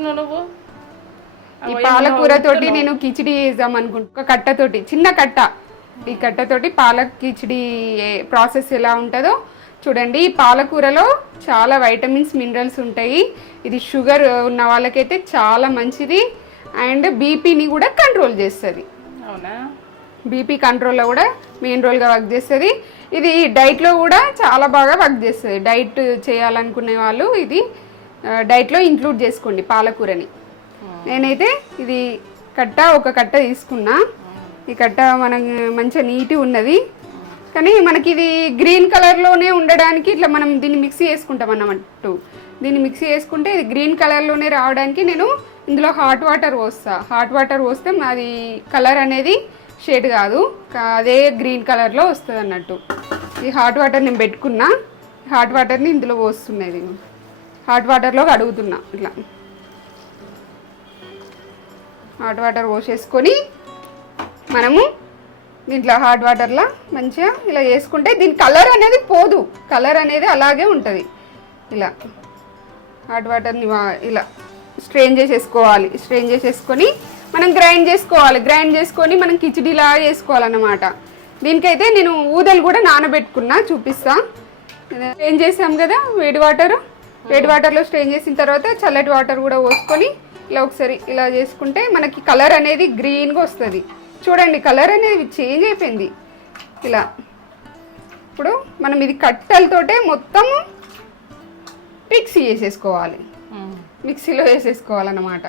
చేస్తున్నావు నువ్వు? ఈ పాలకూరతోటి నేను కిచిడి చేద్దాం అనుకుంటా. ఒక కట్టతోటి, చిన్న కట్ట, ఈ కట్టతోటి పాలక్ కిచిడి ప్రాసెస్ ఎలా ఉంటుందో చూడండి. ఈ పాలకూరలో చాలా వైటమిన్స్, మినరల్స్ ఉంటాయి. ఇది షుగర్ ఉన్న వాళ్ళకైతే చాలా మంచిది అండ్ బీపీని కూడా కంట్రోల్ చేస్తుంది. అవునా? బీపీ కంట్రోల్లో కూడా మెయిన్ రోల్గా వర్క్ చేస్తుంది. ఇది డైట్లో కూడా చాలా బాగా వర్క్ చేస్తుంది. డైట్ చేయాలనుకునే వాళ్ళు ఇది డైట్లో ఇంక్లూడ్ చేసుకోండి పాలకూరని. నేనైతే ఇది ఒక కట్ట తీసుకున్నా. ఈ కట్ట మనకి మంచిగా నీట్గా ఉన్నది, కానీ మనకి ఇది గ్రీన్ కలర్లోనే ఉండడానికి ఇట్లా మనం దీన్ని మిక్సీ చేసుకుంటాం అన్నట్టు. దీన్ని మిక్సీ చేసుకుంటే ఇది గ్రీన్ కలర్లోనే రావడానికి నేను ఇందులో హాట్ వాటర్ పోస్తా. హాట్ వాటర్ పోస్తే అది కలర్ అనేది షేడ్ కాదు, అదే గ్రీన్ కలర్లో వస్తుంది అన్నట్టు. ఈ హాట్ వాటర్ నేను పెట్టుకున్నా. హాట్ వాటర్ని ఇందులో పోస్తున్నది. హాట్ వాటర్లో కడుగుతున్నా. ఇట్లా హాట్ వాటర్ పోసేసుకొని మనము దీంట్లో హాట్ వాటర్లో మంచిగా ఇలా వేసుకుంటే దీని కలర్ అనేది పోదు, కలర్ అనేది అలాగే ఉంటుంది. ఇలా హాట్ వాటర్ని ఇలా స్ట్రెయిన్ చేసేసుకోవాలి. స్ట్రెయిన్ చేసేసుకొని మనం గ్రైండ్ చేసుకోవాలి. గ్రైండ్ చేసుకొని మనం కిచిడిలా చేసుకోవాలన్నమాట. దీనికైతే నేను ఊదలు కూడా నానబెట్టుకున్నా, చూపిస్తా. స్ట్రెయిన్ చేసాం కదా వేడి వాటర్లో స్ట్రెయిన్ చేసిన తర్వాత చల్లటి వాటర్ కూడా పోసుకొని ఇలా ఒకసారి ఇలా చేసుకుంటే మనకి కలర్ అనేది గ్రీన్గా వస్తుంది. చూడండి కలర్ అనేది చేంజ్ అయిపోయింది. ఇలా ఇప్పుడు మనం ఇది కట్టెలతోటే మొత్తము మిక్సీ చేసేసుకోవాలి. మిక్సీలో వేసేసుకోవాలన్నమాట.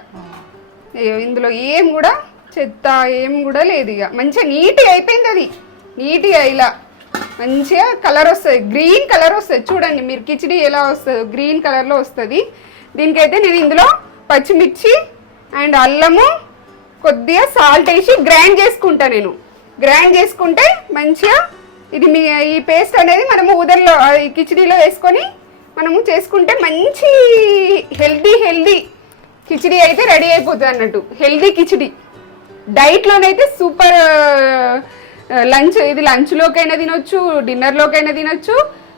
ఇందులో ఏం కూడా చెత్త ఏం కూడా లేదు. ఇక మంచిగా నీట్గా అయిపోయింది. అది నీట్గా ఇలా మంచిగా కలర్ వస్తుంది, గ్రీన్ కలర్ వస్తుంది. చూడండి మీరు కిచిడి ఎలా వస్తుందో గ్రీన్ కలర్లో వస్తుంది. దీనికైతే నేను ఇందులో పచ్చిమిర్చి అండ్ అల్లము కొద్దిగా సాల్ట్ వేసి గ్రైండ్ చేసుకుంటా. నేను గ్రైండ్ చేసుకుంటే మంచిగా ఇది ఈ పేస్ట్ అనేది మనము ఊదల్లో ఈ కిచిడీలో వేసుకొని మనము చేసుకుంటే మంచి హెల్దీ కిచిడి అయితే రెడీ అయిపోతుంది అన్నట్టు. హెల్దీ కిచిడి డైట్లోనైతే సూపర్ లంచ్. ఇది లంచ్లోకైనా తినొచ్చు, డిన్నర్లోకైనా తినొచ్చు,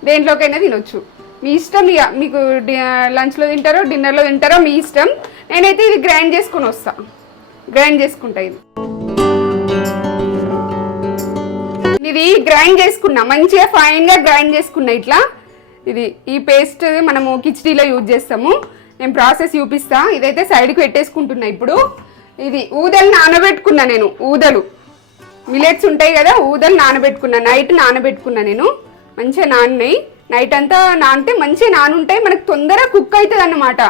దేంట్లోకైనా తినొచ్చు. మీ ఇష్టం. ఇక మీకు లంచ్లో తింటారో డిన్నర్లో తింటారో మీ ఇష్టం. నేనైతే ఇది గ్రైండ్ చేసుకొని వస్తా. గ్రైండ్ చేసుకుంటా. ఇది గ్రైండ్ చేసుకున్నా, మంచిగా ఫైన్గా గ్రైండ్ చేసుకున్నా. ఇట్లా ఇది ఈ పేస్ట్ మనము కిచిడీలో యూజ్ చేస్తాము. నేను ప్రాసెస్ చూపిస్తా. ఇదైతే సైడ్కి పెట్టేసుకుంటున్నా. ఇప్పుడు ఇది ఊదలు నానబెట్టుకున్నా. నేను ఊదలు మిలెట్స్ ఉంటాయి కదా, ఊదలు నానబెట్టుకున్నా. నైట్ నానబెట్టుకున్నా. నేను మంచిగా నానినాయి. నైట్ అంతా నానితే మంచిగా నానుంటాయి, మనకు తొందరగా కుక్ అవుతుంది అన్నమాట.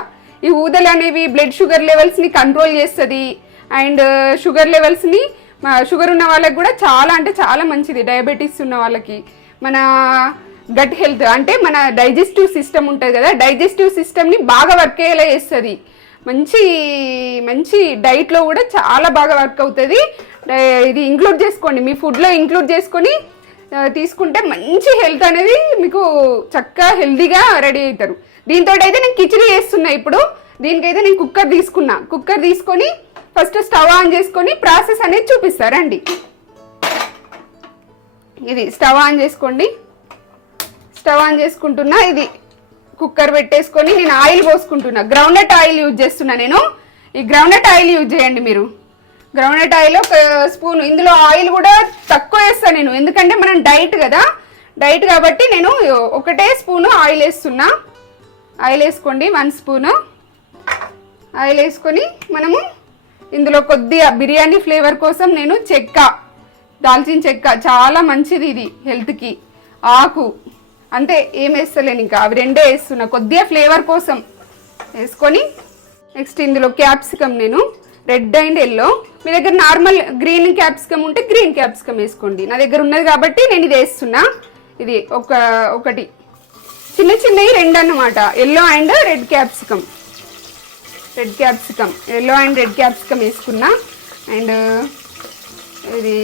ఈ ఊదలు అనేవి బ్లడ్ షుగర్ లెవెల్స్ని కంట్రోల్ చేస్తుంది అండ్ షుగర్ ఉన్న వాళ్ళకి కూడా చాలా అంటే చాలా మంచిది. డయాబెటీస్ ఉన్న వాళ్ళకి, మన గట్ హెల్త్ అంటే మన డైజెస్టివ్ సిస్టమ్ ఉంటుంది కదా, డైజెస్టివ్ సిస్టమ్ని బాగా వర్క్ అయ్యేలా చేస్తుంది. మంచి డైట్లో కూడా చాలా బాగా వర్క్ అవుతుంది. ఇది ఇంక్లూడ్ చేసుకోండి, మీ ఫుడ్లో ఇంక్లూడ్ చేసుకొని తీసుకుంటే మంచి హెల్త్ అనేది మీకు చక్కగా హెల్తీగా రెడీ అవుతారు. దీంతో అయితే నేను కిచిడి చేస్తున్నా. ఇప్పుడు దీనికైతే నేను కుక్కర్ తీసుకొని ఫస్ట్ స్టవ్ ఆన్ చేసుకొని ప్రాసెస్ అనేది చూపిస్తారండి. ఇది స్టవ్ ఆన్ చేసుకోండి. స్టవ్ ఆన్ చేసుకుంటున్నా. ఇది కుక్కర్ పెట్టేసుకొని నేను ఆయిల్ పోసుకుంటున్నా. గ్రౌండ్నట్ ఆయిల్ యూజ్ చేస్తున్నా నేను. ఈ గ్రౌండ్నట్ ఆయిల్ యూజ్ చేయండి మీరు. గ్రౌండ్నట్ ఆయిల్ ఒక స్పూన్. ఇందులో ఆయిల్ కూడా తక్కువ వేస్తాను నేను, ఎందుకంటే మనం డైట్ కదా, డైట్ కాబట్టి నేను ఒకటే స్పూను ఆయిల్ వేస్తున్నా. ఆయిల్ వేసుకోండి, 1 స్పూను ఆయిల్ వేసుకొని మనము ఇందులో కొద్దిగా బిర్యానీ ఫ్లేవర్ కోసం నేను దాల్చిన చెక్క చాలా మంచిది ఇది హెల్త్కి. ఆకు అంతే, ఏం వేస్తలేను ఇంకా, అవి రెండే వేస్తున్నా కొద్దిగా ఫ్లేవర్ కోసం వేసుకొని. నెక్స్ట్ ఇందులో క్యాప్సికమ్, నేను రెడ్ అండ్ ఎల్లో. మీ దగ్గర నార్మల్ గ్రీన్ క్యాప్సికమ్ ఉంటే గ్రీన్ క్యాప్సికమ్ వేసుకోండి. నా దగ్గర ఉన్నది కాబట్టి నేను ఇది వేస్తున్నా. ఇది ఒకటి చిన్నవి 2 అన్నమాట. Yellow and red capsicum. Yellow and red capsicum వేసుకున్నా. అండ్ ఇది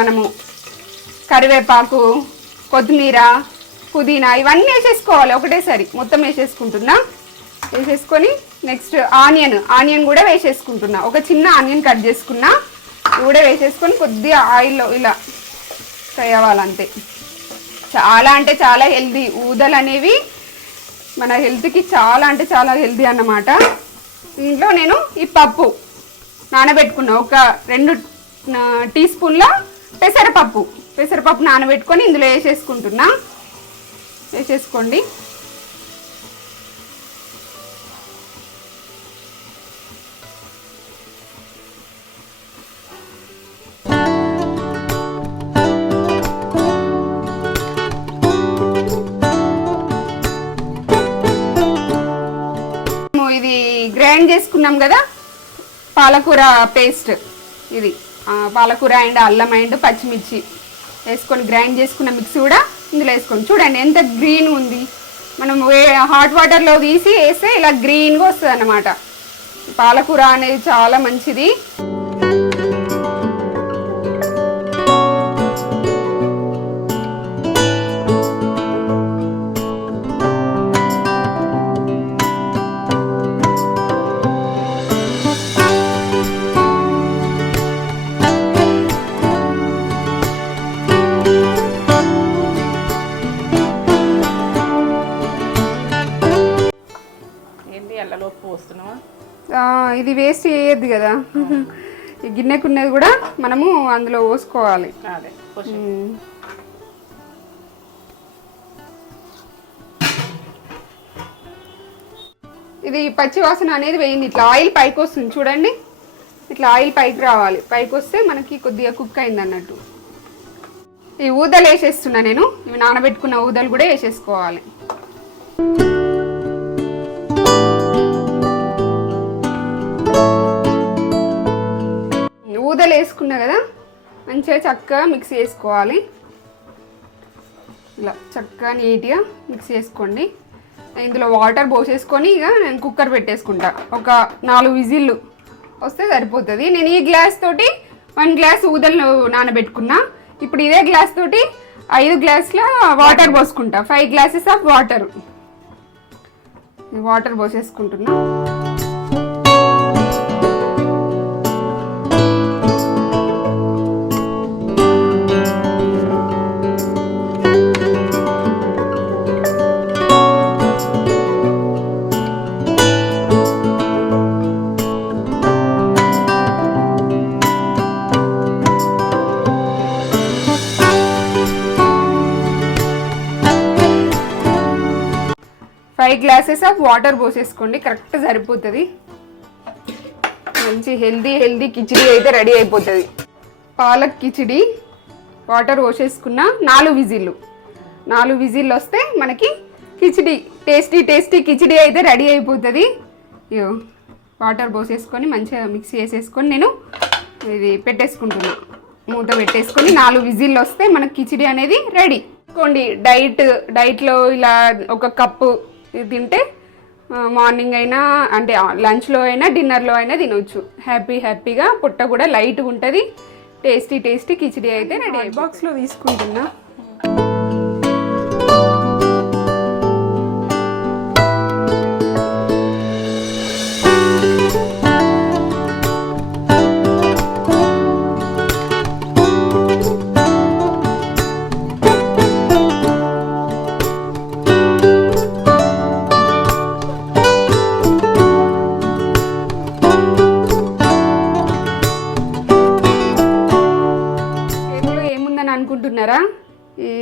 మనము కరివేపాకు, కొత్తిమీర, పుదీనా ఇవన్నీ వేసేసుకోవాలి ఒకటేసారి. మొత్తం వేసేసుకుంటున్నా. వేసేసుకొని నెక్స్ట్ ఆనియన్ కూడా వేసేసుకుంటున్నా. ఒక చిన్న ఆనియన్ కట్ చేసుకున్నా, కూడా వేసేసుకొని కొద్దిగా ఆయిల్లో ఇలా ఫ్రై అవ్వాలంతే. చాలా అంటే చాలా హెల్దీ. ఊదలు అనేవి మన హెల్త్కి చాలా అంటే చాలా హెల్దీ అన్నమాట. దీంట్లో నేను ఈ పప్పు నానబెట్టుకున్నా, ఒక 2 టీ స్పూన్ల పెసరపప్పు నానబెట్టుకొని ఇందులో వేసేసుకుంటున్నా. వేసేసుకోండి. ఇది గ్రైండ్ చేసుకున్నాం కదా పాలకూర పేస్ట్, ఇది పాలకూర అండ్ అల్లం అండ్ పచ్చిమిర్చి వేసుకొని గ్రైండ్ చేసుకున్న మిక్సీ కూడా ఇందులో వేసుకొని చూడండి ఎంత గ్రీన్ ఉంది. మనం హాట్ వాటర్లో తీసి వేస్తే ఇలా గ్రీన్గా వస్తుంది అన్నమాట. పాలకూర అనేది చాలా మంచిది. ఇది వేస్ట్ చేయొద్దు కదా, ఈ గిన్నెకున్నది కూడా మనము అందులో పోసుకోవాలి. ఇది పచ్చి వాసన అనేది వేయింది, ఇట్లా ఆయిల్ పైకి వస్తుంది చూడండి, ఇట్లా ఆయిల్ పైకి రావాలి. పైకి వస్తే మనకి కొద్దిగా కుక్ అయింది అన్నట్టు. ఈ ఊదలు వేసేస్తున్నా నేను, ఇవి నానబెట్టుకున్న ఊదలు కూడా వేసేసుకోవాలి. ఊదలు వేసుకున్నా కదా, మంచిగా చక్కగా మిక్స్ చేసుకోవాలి. ఇలా చక్కగా నీట్గా మిక్స్ చేసుకోండి. ఇందులో వాటర్ పోసేసుకొని ఇక నేను కుక్కర్ పెట్టేసుకుంటా. ఒక 4 విజిల్లు వస్తే సరిపోతుంది. నేను ఈ గ్లాస్ తోటి 1 గ్లాస్ ఊదలు నానబెట్టుకున్నా. ఇప్పుడు ఇదే గ్లాస్ తోటి 5 గ్లాసుల వాటర్ పోసుకుంటా. 5 గ్లాసెస్ ఆఫ్ వాటర్ పోసేసుకుంటున్నా. ఫైవ్ గ్లాసెస్ ఆఫ్ వాటర్ పోసేసుకోండి, కరెక్ట్ సరిపోతుంది. మంచి హెల్దీ కిచిడి అయితే రెడీ అయిపోతుంది. పాలక్ కిచిడి వాటర్ పోసేసుకున్న 4 విజిల్లు వస్తే మనకి కిచిడి టేస్టీ కిచిడి అయితే రెడీ అయిపోతుంది. ఇయో వాటర్ పోసేసుకొని మంచిగా మిక్స్ చేసేసుకొని నేను ఇది పెట్టేసుకుంటున్నా. మూత పెట్టేసుకొని 4 విజిల్లు వస్తే మనకి కిచిడి అనేది రెడీ. తీసుకోండి. డైట్లో ఇలా ఒక కప్పు తింటే మార్నింగ్ అయినా అంటే లంచ్లో అయినా డిన్నర్లో అయినా తినొచ్చు. హ్యాపీగా పుట్ట కూడా లైట్గా ఉంటుంది. టేస్టీ కిచిడి అయితే రెడీ. బాక్స్లో తీసుకుంటున్నా. అనుకుంటున్నారా?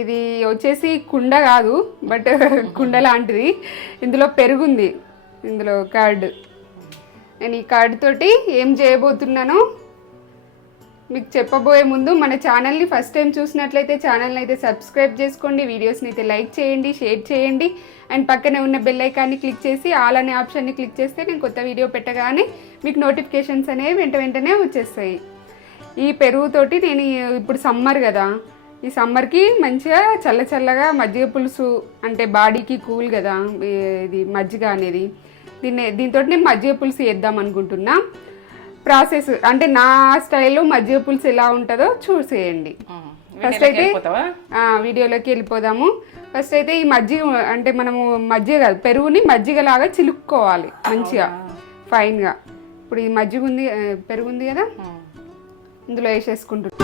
ఇది వచ్చేసి కుండ కాదు, బట్ కుండ లాంటిది. ఇందులో పెరుగుంది, ఇందులో కర్డ్. నేను ఈ కర్డ్ తోటి ఏం చేయబోతున్నానో మీకు చెప్పబోయే ముందు మన ఛానల్ని ఫస్ట్ టైం చూసినట్లయితే ఛానల్ని అయితే సబ్స్క్రైబ్ చేసుకోండి, వీడియోస్ని అయితే లైక్ చేయండి, షేర్ చేయండి, అండ్ పక్కనే ఉన్న బెల్ ఐకాన్ని క్లిక్ చేసి ఆల్ అనే ఆప్షన్ని క్లిక్ చేస్తే నేను కొత్త వీడియో పెట్టగానే మీకు నోటిఫికేషన్స్ అనేవి వెంటనే వచ్చేస్తాయి. ఈ పెరుగుతోటి నేను ఇప్పుడు సమ్మర్ కదా, ఈ సమ్మర్కి మంచిగా చల్లగా మజ్జిగ పులుసు అంటే బాడీకి కూల్ కదా ఇది మజ్జిగ అనేది. దీంతో నేను మజ్జిగ పులుసు వేద్దాం అనుకుంటున్నా. ప్రాసెస్ అంటే నా స్టైల్లో మజ్జిగ పులుసు ఎలా ఉంటుందో చూసేయండి. ఫస్ట్ అయితే వీడియోలోకి వెళ్ళిపోదాము. ఫస్ట్ అయితే ఈ మజ్జిగ అంటే మనము మజ్జిగ కాదు పెరుగుని మజ్జిగలాగా చిలుక్కోవాలి మంచిగా ఫైన్గా. ఇప్పుడు ఈ మజ్జిగ ఉంది, పెరుగు ఉంది కదా, ఇందులో వేసేసుకుంటున్నాను.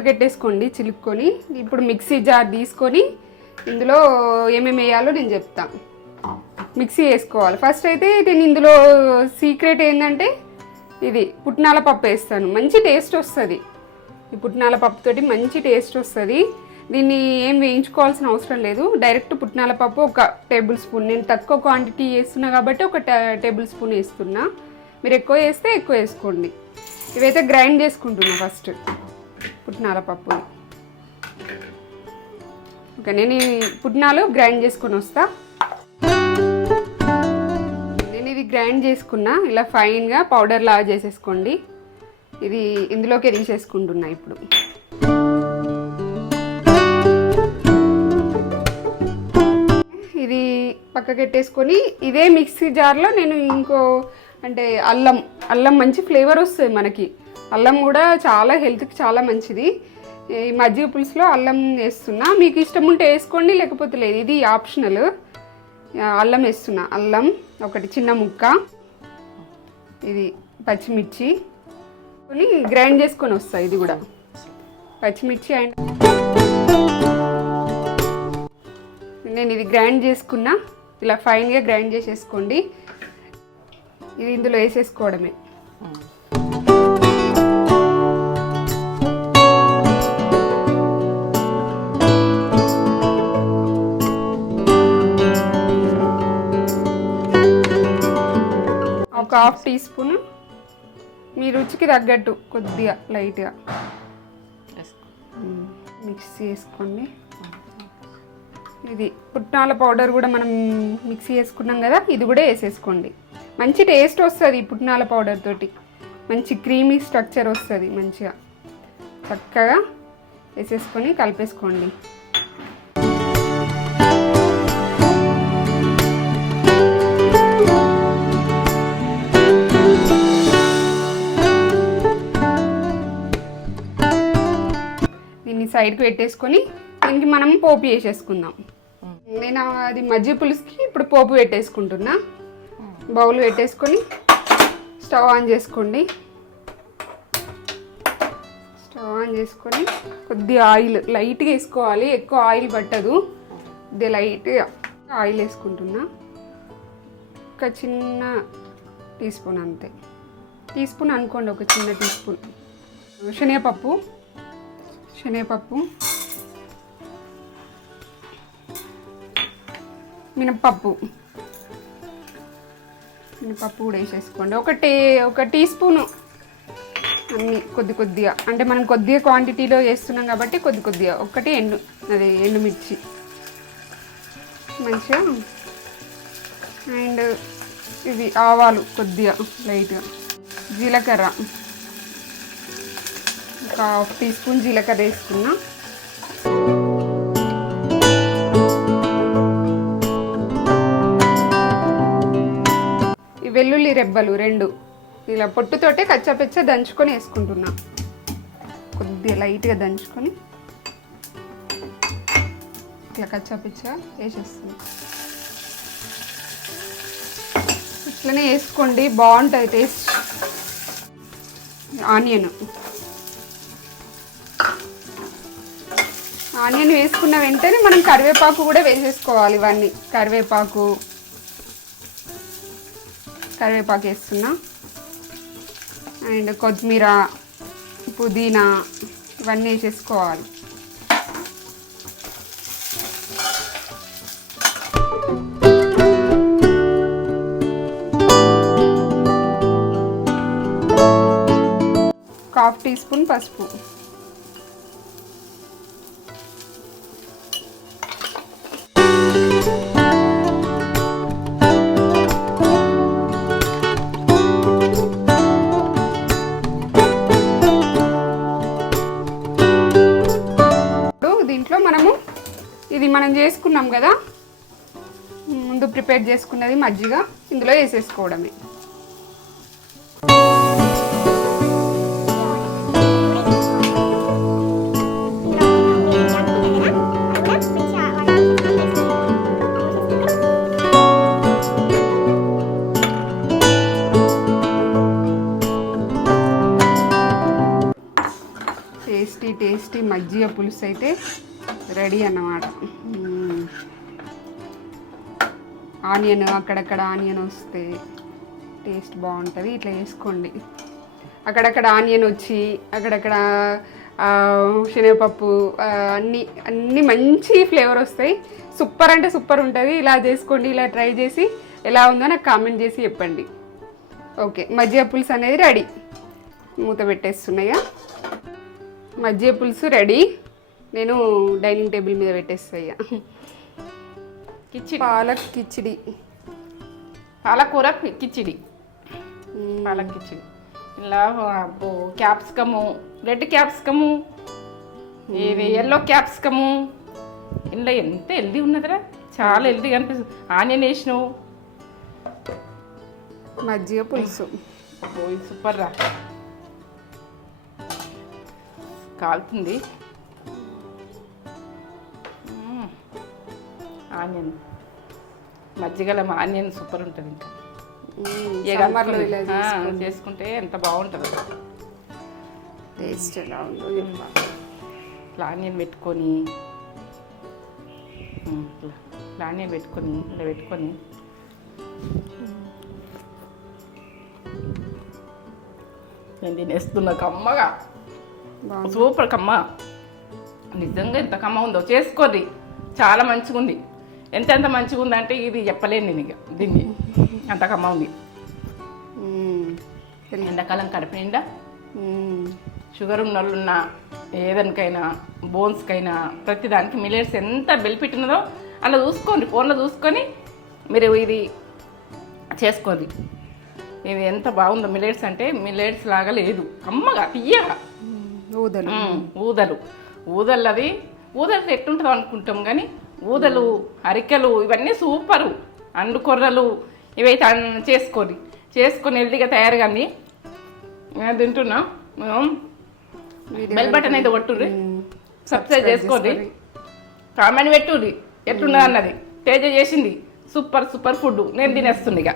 పక్కకెట్టేసుకోండి చిలుక్కొని. ఇప్పుడు మిక్సీ జార్ తీసుకొని ఇందులో ఏమేమి వేయాలో నేను చెప్తాను. మిక్సీ వేసుకోవాలి. ఫస్ట్ అయితే నేను ఇందులో సీక్రెట్ ఏంటంటే ఇది పుట్నాల పప్పు వేస్తాను, మంచి టేస్ట్ వస్తుంది. ఈ పుట్నాల పప్పుతోటి మంచి టేస్ట్ వస్తుంది. దీన్ని ఏం వేయించుకోవాల్సిన అవసరం లేదు, డైరెక్ట్ పుట్నాల పప్పు 1 టేబుల్ స్పూన్, నేను తక్కువ క్వాంటిటీ వేస్తున్నా కాబట్టి 1 టేబుల్ స్పూన్ వేస్తున్నా. మీరు ఎక్కువ వేస్తే ఎక్కువ వేసుకోండి. ఇవైతే గ్రైండ్ చేసుకుంటున్నా ఫస్ట్ పుట్నాల పప్పు. ఓకే, నేను ఈ పుట్నాలు గ్రైండ్ చేసుకొని వస్తా. నేను ఇది గ్రైండ్ చేసుకున్నా, ఇలా ఫైన్గా పౌడర్ లాగా చేసేసుకోండి. ఇది ఇందులోకి తీసేసుకుంటున్నా ఇప్పుడు. ఇది పక్కకెట్టేసుకొని ఇదే మిక్సీ జార్లో నేను ఇంకో అంటే అల్లం మంచి ఫ్లేవర్ వస్తుంది మనకి. అల్లం కూడా చాలా హెల్త్కి చాలా మంచిది. ఈ మజ్జిగ పులుసులో అల్లం వేస్తున్నా, మీకు ఇష్టం ఉంటే వేసుకోండి, లేకపోతే లేదు, ఇది ఆప్షనల్. అల్లం వేస్తున్నా. అల్లం 1 చిన్న ముక్క, ఇది పచ్చిమిర్చి గ్రైండ్ చేసుకొని వస్తాయి. ఇది కూడా పచ్చిమిర్చి అండ్ నేను ఇది గ్రైండ్ చేసుకున్నా, ఇలా ఫైన్గా గ్రైండ్ చేసేసుకోండి. ఇది ఇందులో వేసేసుకోవడమే. ఒక 1/2 టీ స్పూన్ మీ రుచికి తగ్గట్టు కొద్దిగా లైట్గా మిక్స్ చేసుకోండి. ఇది పుట్నాల పౌడర్ కూడా మనం మిక్సీ వేసుకున్నాం కదా, ఇది కూడా వేసేసుకోండి. మంచి టేస్ట్ వస్తుంది ఈ పుట్నాల పౌడర్ తోటి, మంచి క్రీమీ స్ట్రక్చర్ వస్తుంది. మంచిగా చక్కగా వేసేసుకొని కలిపేసుకోండి. దీన్ని సైడ్కి పెట్టేసుకొని దీనికి మనం పోపు వేసేసుకుందాం. నేను అది మజ్జిగ పులుసుకి ఇప్పుడు పోపు పెట్టేసుకుంటున్నా. బౌల్ పెట్టేసుకొని స్టవ్ ఆన్ చేసుకోండి. స్టవ్ ఆన్ చేసుకొని కొద్దిగా ఆయిల్ లైట్గా వేసుకోవాలి, ఎక్కువ ఆయిల్ పట్టదు. కొద్దిగా లైట్గా ఆయిల్ వేసుకుంటున్నా. ఒక చిన్న టీ స్పూన్ అంతే, టీ స్పూన్ అనుకోండి, ఒక చిన్న టీ స్పూన్ శనగపప్పు, మినపప్పు కూడా వేసేసుకోండి. ఒక టీ స్పూను అన్నీ కొద్దిగా, అంటే మనం కొద్దిగా క్వాంటిటీలో వేస్తున్నాం కాబట్టి కొద్దిగా. ఒకటి ఎండుమిర్చి మంచిగా, అండ్ ఇవి ఆవాలు కొద్దిగా లైట్గా, జీలకర్ర ఒక 1/2 టీ స్పూన్ జీలకర్ర వేసుకున్నా. ఈ వెల్లుల్లి రెబ్బలు 2 ఇలా పొట్టుతోటే కచ్చాపెచ్చ దంచుకొని వేసుకుంటున్నా. కొద్దిగా లైట్గా దంచుకొని ఇట్లా కచ్చాపెచ్చ వేసేస్తుంది. ఇట్లనే వేసుకోండి, బాగుంటుంది టేస్ట్. ఆనియన్ వేసుకున్న వెంటనే మనం కరివేపాకు కూడా వేసేసుకోవాలి. ఇవన్నీ కరివేపాకు వేస్తున్నా, అండ్ కొత్తిమీర, పుదీనా ఇవన్నీ వేసేసుకోవాలి. ఒక 1/2 టీ స్పూన్ పసుపు, దీంట్లో మనము ఇది మనం చేసుకున్నాం కదా ముందు ప్రిపేర్ చేసుకున్నది మజ్జిగ ఇందులో వేసేసుకోవడమే. టేస్టీ మజ్జిగ పులుసు అయితే రెడీ అన్నమాట. ఆనియన్ అక్కడక్కడ ఆనియన్ వస్తే టేస్ట్ బాగుంటుంది. ఇట్లా వేసుకోండి. అక్కడక్కడ ఆనియన్ వచ్చి అక్కడక్కడ శనగపప్పు అన్నీ మంచి ఫ్లేవర్ వస్తాయి. సూపర్ అంటే సూపర్ ఉంటుంది. ఇలా చేసుకోండి. ఇలా ట్రై చేసి ఎలా ఉందో నాకు కామెంట్ చేసి చెప్పండి. ఓకే, మజ్జిగ పులుసు అనేది రెడీ. మూత పెట్టేస్తున్నాయా. మజ్జిగ పులుసు రెడీ. నేను డైనింగ్ టేబుల్ మీద పెట్టేస్తాయా. కిచిడి, పాలక్ కిచిడి, పాలకూర కిచిడి, పాలక్ కిచిడి. ఇలా క్యాప్సికము, రెడ్ క్యాప్సికము, ఇది ఎల్లో క్యాప్సికము. ఇలా ఎంత హెల్దీ ఉన్నదిరా, చాలా హెల్దీగా అనిపిస్తుంది. ఆనియన్ వేసినావు, మజ్జిగ పులుసు సూపర్ రా. కాలుతుంది. ఆనియన్ మజ్జిగల ఆనియన్ సూపర్ ఉంటుంది. ఇంకా చేసుకుంటే ఎంత బాగుంటుంది. టేస్ట్ ఎలా ఉందో ఇట్లా ఆనియన్ పెట్టుకొని, ఇట్లా ఆనియన్ పెట్టుకొని ఇలా పెట్టుకొని నేను తినేస్తున్నా. కమ్మగా సూపర్ కమ్మ. నిజంగా ఎంత కమ్మ ఉందో చేసుకోర్రి. చాలా మంచిగా ఉంది. ఎంత మంచిగా ఉందంటే ఇది చెప్పలేను నేను ఇక దీన్ని. అంత కమ్మ ఉంది. ఎండాకాలం కడుపు నిండా షుగర్ ఉన్న వాళ్ళున్నా, ఏదానికైనా బోన్స్కైనా ప్రతిదానికి మిల్లెట్స్ ఎంత బెనిఫిట్ ఉన్నదో అలా చూసుకోండి. ఫోన్లో చూసుకొని మీరు ఇది చేసుకోండి. ఇది ఎంత బాగుందో. మిల్లెట్స్ అంటే మిల్లెట్స్ లాగా లేదు, కమ్మగా తీయగా. ఊదలు ఊదలు అది ఊదలు ఎట్టుంటుందో అనుకుంటాం, కానీ ఊదలు, అరికెలు ఇవన్నీ సూపరు. అండు కొర్రలు ఇవైతే చేసుకొని హెల్దీగా తయారు. కానీ నేను తింటున్నా. బెల్ బటన్ అయితే కొట్టుర్రి, సబ్స్క్రైబ్ చేసుకోండి, కామెంట్ పెట్టుర్రి ఎట్లున్నది అన్నది. తేజ చేసింది సూపర్ ఫుడ్. నేను తినేస్తుంది ఇక.